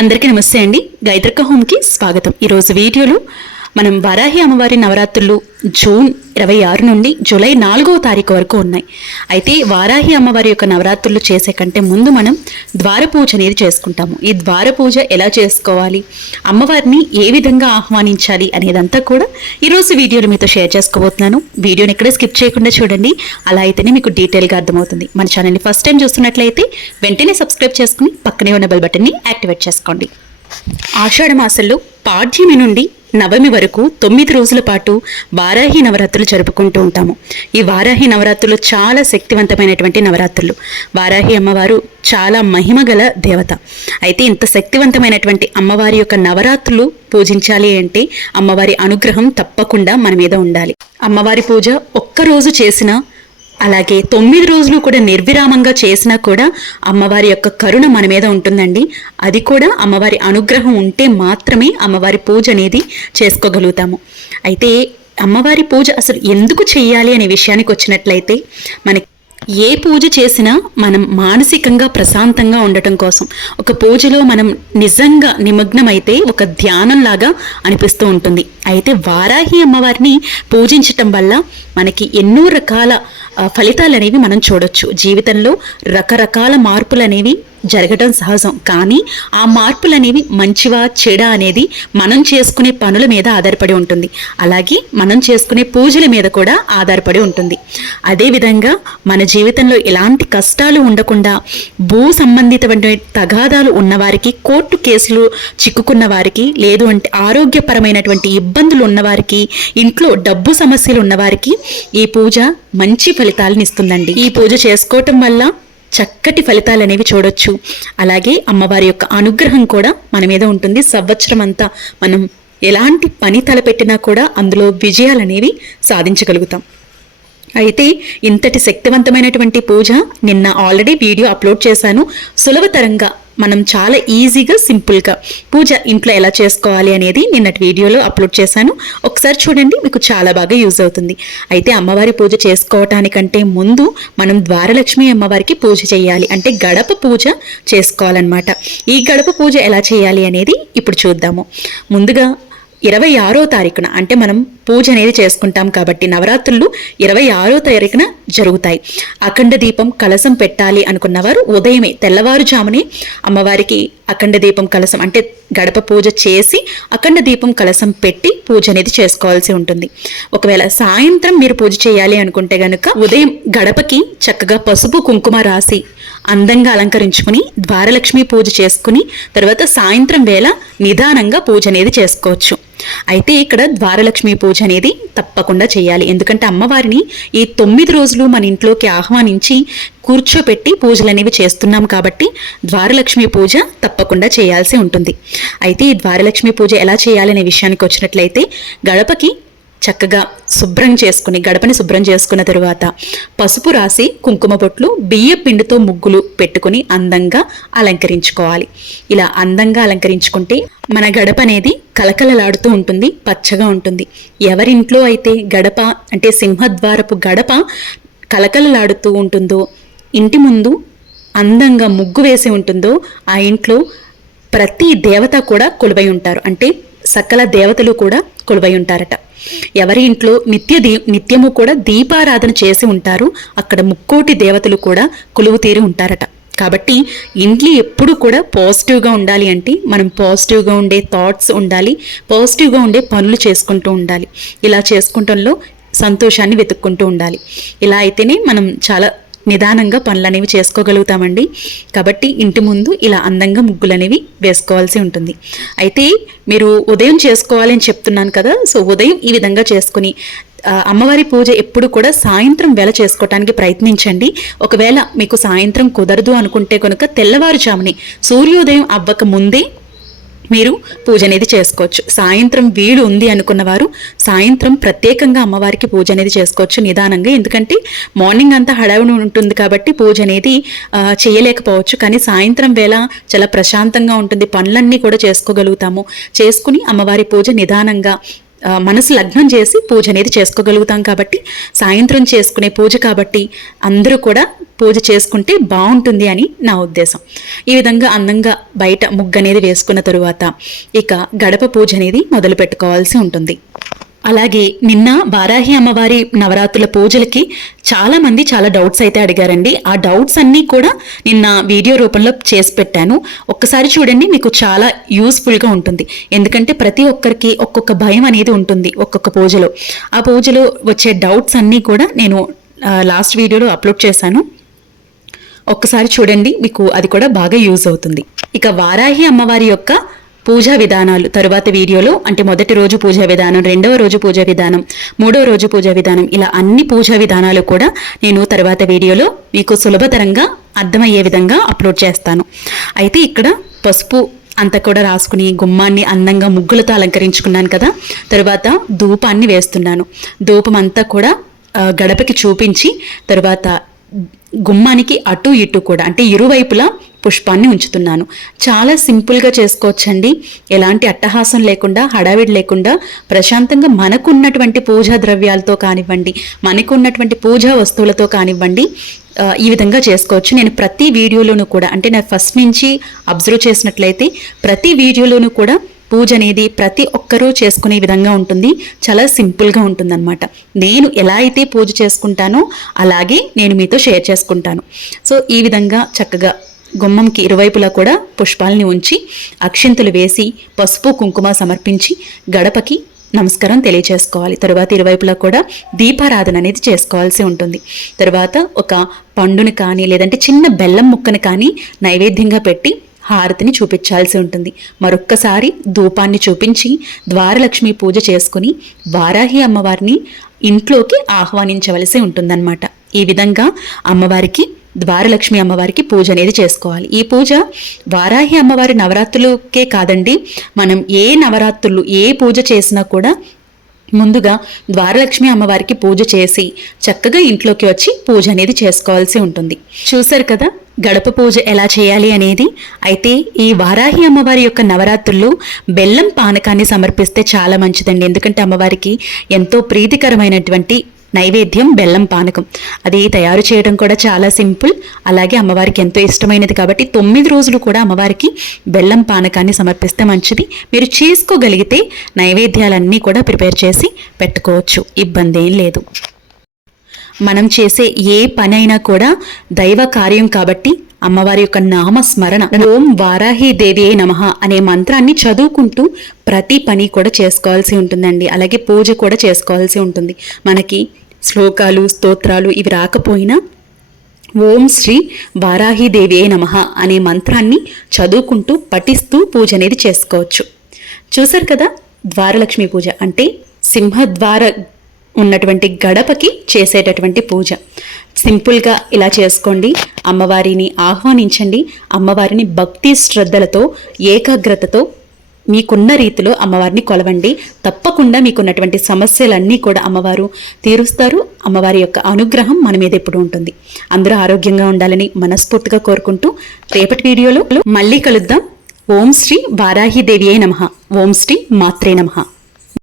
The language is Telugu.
అందరికీ నమస్తే అండి. గాయత్రిక హోమ్కి స్వాగతం. ఈరోజు వీడియోలో మనం వారాహి అమ్మవారి నవరాత్రులు జూన్ 26 నుండి జూలై 4వ తారీఖు వరకు ఉన్నాయి. అయితే వారాహి అమ్మవారి యొక్క నవరాత్రులు చేసే కంటే ముందు మనం ద్వార పూజ అనేది చేసుకుంటాము. ఈ ద్వార పూజ ఎలా చేసుకోవాలి, అమ్మవారిని ఏ విధంగా ఆహ్వానించాలి అనేదంతా కూడా ఈరోజు వీడియోలో మీతో షేర్ చేసుకోబోతున్నాను. వీడియోని ఎక్కడే స్కిప్ చేయకుండా చూడండి. అలా అయితేనే మీకు డీటెయిల్గా అర్థమవుతుంది. మన ఛానల్ని ఫస్ట్ టైం చూస్తున్నట్లయితే వెంటనే సబ్స్క్రైబ్ చేసుకుని పక్కనే ఉన్న బెల్ బటన్ని యాక్టివేట్ చేసుకోండి. ఆషాఢ మాసంలో పాడ్యమి నుండి నవమి వరకు 9 రోజుల పాటు వారాహి నవరాత్రులు జరుపుకుంటూ ఉంటాము. ఈ వారాహి నవరాత్రులు చాలా శక్తివంతమైనటువంటి నవరాత్రులు. వారాహి అమ్మవారు చాలా మహిమగల దేవత. అయితే ఇంత శక్తివంతమైనటువంటి అమ్మవారి యొక్క నవరాత్రులు పూజించాలి అంటే అమ్మవారి అనుగ్రహం తప్పకుండా మన మీద ఉండాలి. అమ్మవారి పూజ ఒక్కరోజు చేసినా, అలాగే 9 రోజులు కూడా నిర్విరామంగా చేసినా కూడా అమ్మవారి యొక్క కరుణ మన మీద ఉంటుందండి. అది కూడా అమ్మవారి అనుగ్రహం ఉంటే మాత్రమే అమ్మవారి పూజ అనేది చేసుకోగలుగుతాము. అయితే అమ్మవారి పూజ అసలు ఎందుకు చెయ్యాలి అనే విషయానికి వచ్చినట్లయితే, మనకి ఏ పూజ చేసినా మనం మానసికంగా ప్రశాంతంగా ఉండటం కోసం, ఒక పూజలో మనం నిజంగా నిమగ్నమైతే ఒక ధ్యానంలాగా అనిపిస్తూ ఉంటుంది. అయితే వారాహి అమ్మవారిని పూజించటం వల్ల మనకి ఎన్నో రకాల ఫలితాలు అనేవి మనం చూడొచ్చు. జీవితంలో రకరకాల మార్పులు అనేవి జరగడం సహజం. కానీ ఆ మార్పులు అనేవి మంచివా చెడా అనేది మనం చేసుకునే పనుల మీద ఆధారపడి ఉంటుంది. అలాగే మనం చేసుకునే పూజల మీద కూడా ఆధారపడి ఉంటుంది. అదేవిధంగా మన జీవితంలో ఎలాంటి కష్టాలు ఉండకుండా, భూ సంబంధితమైన తగాదాలు ఉన్నవారికి, కోర్టు కేసులు చిక్కుకున్న వారికి, లేదు అంటే ఆరోగ్యపరమైనటువంటి ఇబ్బందులు ఉన్నవారికి, ఇంట్లో డబ్బు సమస్యలు ఉన్నవారికి ఈ పూజ మంచి ఫలితాలను ఇస్తుందండి. ఈ పూజ చేసుకోవటం వల్ల చక్కటి ఫలితాలు అనేవి చూడొచ్చు. అలాగే అమ్మవారి యొక్క అనుగ్రహం కూడా మన మీద ఉంటుంది. సంవత్సరం అంతా మనం ఎలాంటి పని తలపెట్టినా కూడా అందులో విజయాలు అనేవి సాధించగలుగుతాం. అయితే ఇంతటి శక్తివంతమైనటువంటి పూజ నిన్న ఆల్రెడీ వీడియో అప్లోడ్ చేశాను. సులభతరంగా మనం చాలా ఈజీగా సింపుల్గా పూజ ఇంట్లో ఎలా చేసుకోవాలి అనేది నిన్నటి వీడియోలో అప్లోడ్ చేశాను. ఒకసారి చూడండి, మీకు చాలా బాగా యూజ్ అవుతుంది. అయితే అమ్మవారి పూజ చేసుకోవటానికంటే ముందు మనం ద్వారలక్ష్మి అమ్మవారికి పూజ చేయాలి, అంటే గడప పూజ చేసుకోవాలన్నమాట. ఈ గడప పూజ ఎలా చేయాలి అనేది ఇప్పుడు చూద్దాము. ముందుగా 26వ తారీఖున, అంటే మనం పూజ అనేది చేసుకుంటాం కాబట్టి నవరాత్రులు 26వ తారీఖున జరుగుతాయి. అఖండ దీపం కలశం పెట్టాలి అనుకున్నవారు ఉదయమే తెల్లవారుజామునే అమ్మవారికి అఖండ దీపం కలశం, అంటే గడప పూజ చేసి అఖండ దీపం కలశం పెట్టి పూజ అనేది చేసుకోవాల్సి ఉంటుంది. ఒకవేళ సాయంత్రం మీరు పూజ చేయాలి అనుకుంటే గనుక ఉదయం గడపకి చక్కగా పసుపు కుంకుమ రాసి అందంగా అలంకరించుకుని ద్వారలక్ష్మి పూజ చేసుకుని తర్వాత సాయంత్రం వేళ నిదానంగా పూజ అనేది చేసుకోవచ్చు. అయితే ఇక్కడ ద్వారలక్ష్మి పూజ అనేది తప్పకుండా చేయాలి. ఎందుకంటే అమ్మవారిని ఈ 9 రోజులు మన ఇంట్లోకి ఆహ్వానించి కూర్చోపెట్టి పూజలు అనేవి చేస్తున్నాం కాబట్టి ద్వారలక్ష్మి పూజ తప్పకుండా చేయాల్సి ఉంటుంది. అయితే ఈ ద్వారలక్ష్మి పూజ ఎలా చేయాలనే విషయానికి వచ్చినట్లయితే, గడపకి చక్కగా శుభ్రం చేసుకుని, గడపని శుభ్రం చేసుకున్న తరువాత పసుపు రాసి కుంకుమ బొట్లు, బియ్య పిండితో ముగ్గులు పెట్టుకుని అందంగా అలంకరించుకోవాలి. ఇలా అందంగా అలంకరించుకుంటే మన గడప అనేది కలకలలాడుతూ ఉంటుంది, పచ్చగా ఉంటుంది. ఎవరింట్లో అయితే గడప అంటే సింహద్వారపు గడప కలకలలాడుతూ ఉంటుందో, ఇంటి ముందు అందంగా ముగ్గు వేసి ఉంటుందో, ఆ ఇంట్లో ప్రతి దేవత కూడా కొలువై ఉంటారు. అంటే సకల దేవతలు కూడా కొలువై ఉంటారట. ఎవరి ఇంట్లో నిత్యము కూడా దీపారాధన చేసి ఉంటారు, అక్కడ ముక్కోటి దేవతలు కూడా కొలువు తీరి ఉంటారట. కాబట్టి ఇంట్లో ఎప్పుడు కూడా పాజిటివ్గా ఉండాలి అంటే మనం పాజిటివ్గా ఉండే థాట్స్ ఉండాలి, పాజిటివ్గా ఉండే పనులు చేసుకుంటూ ఉండాలి. ఇలా చేసుకుంటంలో సంతోషాన్ని వెతుక్కుంటూ ఉండాలి. ఇలా అయితేనే మనం చాలా నిదానంగా పనులు అనేవి చేసుకోగలుగుతామండి. కాబట్టి ఇంటి ముందు ఇలా అందంగా ముగ్గులు అనేవి వేసుకోవాల్సి ఉంటుంది. అయితే మీరు ఉదయం చేసుకోవాలి అని చెప్తున్నాను కదా, సో ఉదయం ఈ విధంగా చేసుకుని అమ్మవారి పూజ ఎప్పుడు కూడా సాయంత్రం వేళ చేసుకోవటానికి ప్రయత్నించండి. ఒకవేళ మీకు సాయంత్రం కుదరదు అనుకుంటే కనుక తెల్లవారుజాముని సూర్యోదయం అవ్వక ముందే మీరు పూజ అనేది చేసుకోవచ్చు. సాయంత్రం వీలు ఉంది అనుకున్నవారు సాయంత్రం ప్రత్యేకంగా అమ్మవారికి పూజ అనేది చేసుకోవచ్చు నిదానంగా. ఎందుకంటే మార్నింగ్ అంతా హడావుడి ఉంటుంది కాబట్టి పూజ అనేది చేయలేకపోవచ్చు. కానీ సాయంత్రం వేళ చాలా ప్రశాంతంగా ఉంటుంది, పనులన్నీ కూడా చేసుకోగలుగుతాము. చేసుకుని అమ్మవారి పూజ నిదానంగా మనసు లగ్నం చేసి పూజ అనేది చేసుకోగలుగుతాం. కాబట్టి సాయంత్రం చేసుకునే పూజ కాబట్టి అందరూ కూడా పూజ చేసుకుంటే బాగుంటుంది అని నా ఉద్దేశం. ఈ విధంగా అందంగా బయట ముగ్గు అనేది వేసుకున్న తరువాత ఇక గడప పూజ అనేది మొదలు పెట్టుకోవాల్సి ఉంటుంది. అలాగే నిన్న వారాహి అమ్మవారి నవరాత్రుల పూజలకి చాలామంది చాలా డౌట్స్ అయితే అడిగారండి. ఆ డౌట్స్ అన్నీ కూడా నిన్న వీడియో రూపంలో చేసి పెట్టాను. ఒక్కసారి చూడండి, మీకు చాలా యూస్ఫుల్గా ఉంటుంది. ఎందుకంటే ప్రతి ఒక్కరికి ఒక్కొక్క భయం అనేది ఉంటుంది ఒక్కొక్క పూజలో. ఆ పూజలో వచ్చే డౌట్స్ అన్నీ కూడా నేను లాస్ట్ వీడియోలో అప్లోడ్ చేశాను. ఒక్కసారి చూడండి, మీకు అది కూడా బాగా యూజ్ అవుతుంది. ఇక వారాహి అమ్మవారి యొక్క పూజా విధానాలు తరువాత వీడియోలో, అంటే మొదటి రోజు పూజా విధానం, రెండవ రోజు పూజా విధానం, మూడవ రోజు పూజా విధానం, ఇలా అన్ని పూజా విధానాలు కూడా నేను తర్వాత వీడియోలో మీకు సులభతరంగా అర్థమయ్యే విధంగా అప్లోడ్ చేస్తాను. అయితే ఇక్కడ పసుపు అంతా కూడా రాసుకుని గుమ్మాన్ని అందంగా ముగ్గులతో అలంకరించుకున్నాను కదా. తరువాత ధూపాన్ని వేస్తున్నాను. ధూపం అంతా కూడా గడపకి చూపించి తరువాత గుమ్మానికి అటు ఇటు కూడా, అంటే ఇరువైపులా పుష్పాన్ని ఉంచుతున్నాను. చాలా సింపుల్గా చేసుకోవచ్చండి. ఎలాంటి అట్టహాసం లేకుండా, హడావిడి లేకుండా ప్రశాంతంగా మనకున్నటువంటి పూజా ద్రవ్యాలతో కానివ్వండి, మనకున్నటువంటి పూజా వస్తువులతో కానివ్వండి, ఈ విధంగా చేసుకోవచ్చు. నేను ప్రతి వీడియోలోనూ కూడా, అంటే నేను ఫస్ట్ నుంచి అబ్జర్వ్ చేసినట్లయితే ప్రతి వీడియోలోనూ కూడా పూజ అనేది ప్రతి ఒక్కరూ చేసుకునే విధంగా ఉంటుంది. చాలా సింపుల్గా ఉంటుందన్నమాట. నేను ఎలా అయితే పూజ చేసుకుంటానో అలాగే నేను మీతో షేర్ చేసుకుంటాను. సో ఈ విధంగా చక్కగా గుమ్మంకి ఇరువైపులా కూడా పుష్పాలని ఉంచి అక్షింతలు వేసి పసుపు కుంకుమ సమర్పించి గడపకి నమస్కారం తెలియచేసుకోవాలి. తరువాత ఇరువైపులా కూడా దీపారాధన అనేది చేసుకోవాల్సి ఉంటుంది. తరువాత ఒక పండుని కానీ లేదంటే చిన్న బెల్లం ముక్కను కానీ నైవేద్యంగా పెట్టి హారతిని చూపించాల్సి ఉంటుంది. మరొక్కసారి ధూపాన్ని చూపించి ద్వారలక్ష్మి పూజ చేసుకుని వారాహి అమ్మవారిని ఇంట్లోకి ఆహ్వానించవలసి ఉంటుందన్నమాట. ఈ విధంగా అమ్మవారికి, ద్వారలక్ష్మి అమ్మవారికి పూజ అనేది చేసుకోవాలి. ఈ పూజ వారాహి అమ్మవారి నవరాత్రులకే కాదండి, మనం ఏ నవరాత్రులు ఏ పూజ చేసినా కూడా ముందుగా ద్వారలక్ష్మి అమ్మవారికి పూజ చేసి చక్కగా ఇంట్లోకి వచ్చి పూజ అనేది చేసుకోవాల్సి ఉంటుంది. చూశారు కదా గడప పూజ ఎలా చేయాలి అనేది. అయితే ఈ వారాహి అమ్మవారి యొక్క నవరాత్రుల్లో బెల్లం పానకాన్ని సమర్పిస్తే చాలా మంచిదండి. ఎందుకంటే అమ్మవారికి ఎంతో ప్రీతికరమైనటువంటి నైవేద్యం బెల్లం పానకం. అది తయారు చేయడం కూడా చాలా సింపుల్, అలాగే అమ్మవారికి ఎంతో ఇష్టమైనది కాబట్టి 9 రోజులు కూడా అమ్మవారికి బెల్లం పానకాన్ని సమర్పిస్తే మంచిది. మీరు చేసుకోగలిగితే నైవేద్యాలన్నీ కూడా ప్రిపేర్ చేసి పెట్టుకోవచ్చు, ఇబ్బంది ఏం లేదు. మనం చేసే ఏ పనైనా కూడా దైవ కార్యం కాబట్టి అమ్మవారి యొక్క నామస్మరణ, ఓం వారాహి దేవియే నమః అనే మంత్రాన్ని చదువుకుంటూ ప్రతి పని కూడా చేసుకోవాల్సి ఉంటుందండి. అలాగే పూజ కూడా చేసుకోవాల్సి ఉంటుంది. మనకి శ్లోకాలు, స్తోత్రాలు ఇవి రాకపోయినా ఓం శ్రీ వారాహి దేవియే నమః అనే మంత్రాన్ని చదువుకుంటూ పఠిస్తూ పూజ అనేది చేసుకోవచ్చు. చూసారు కదా, ద్వారలక్ష్మి పూజ అంటే సింహద్వార ఉన్నటువంటి గడపకి చేసేటటువంటి పూజ. సింపుల్గా ఇలా చేసుకోండి. అమ్మవారిని ఆహ్వానించండి. అమ్మవారిని భక్తి శ్రద్ధలతో ఏకాగ్రతతో మీకున్న రీతిలో అమ్మవారిని కొలవండి. తప్పకుండా మీకున్నటువంటి సమస్యలన్నీ కూడా అమ్మవారు తీరుస్తారు. అమ్మవారి యొక్క అనుగ్రహం మన మీద ఎప్పుడు ఉంటుంది. అందరూ ఆరోగ్యంగా ఉండాలని మనస్ఫూర్తిగా కోరుకుంటూ రేపటి వీడియోలో మళ్ళీ కలుద్దాం. ఓం శ్రీ వారాహి దేవియే నమః. ఓం శ్రీ మాత్రే నమః.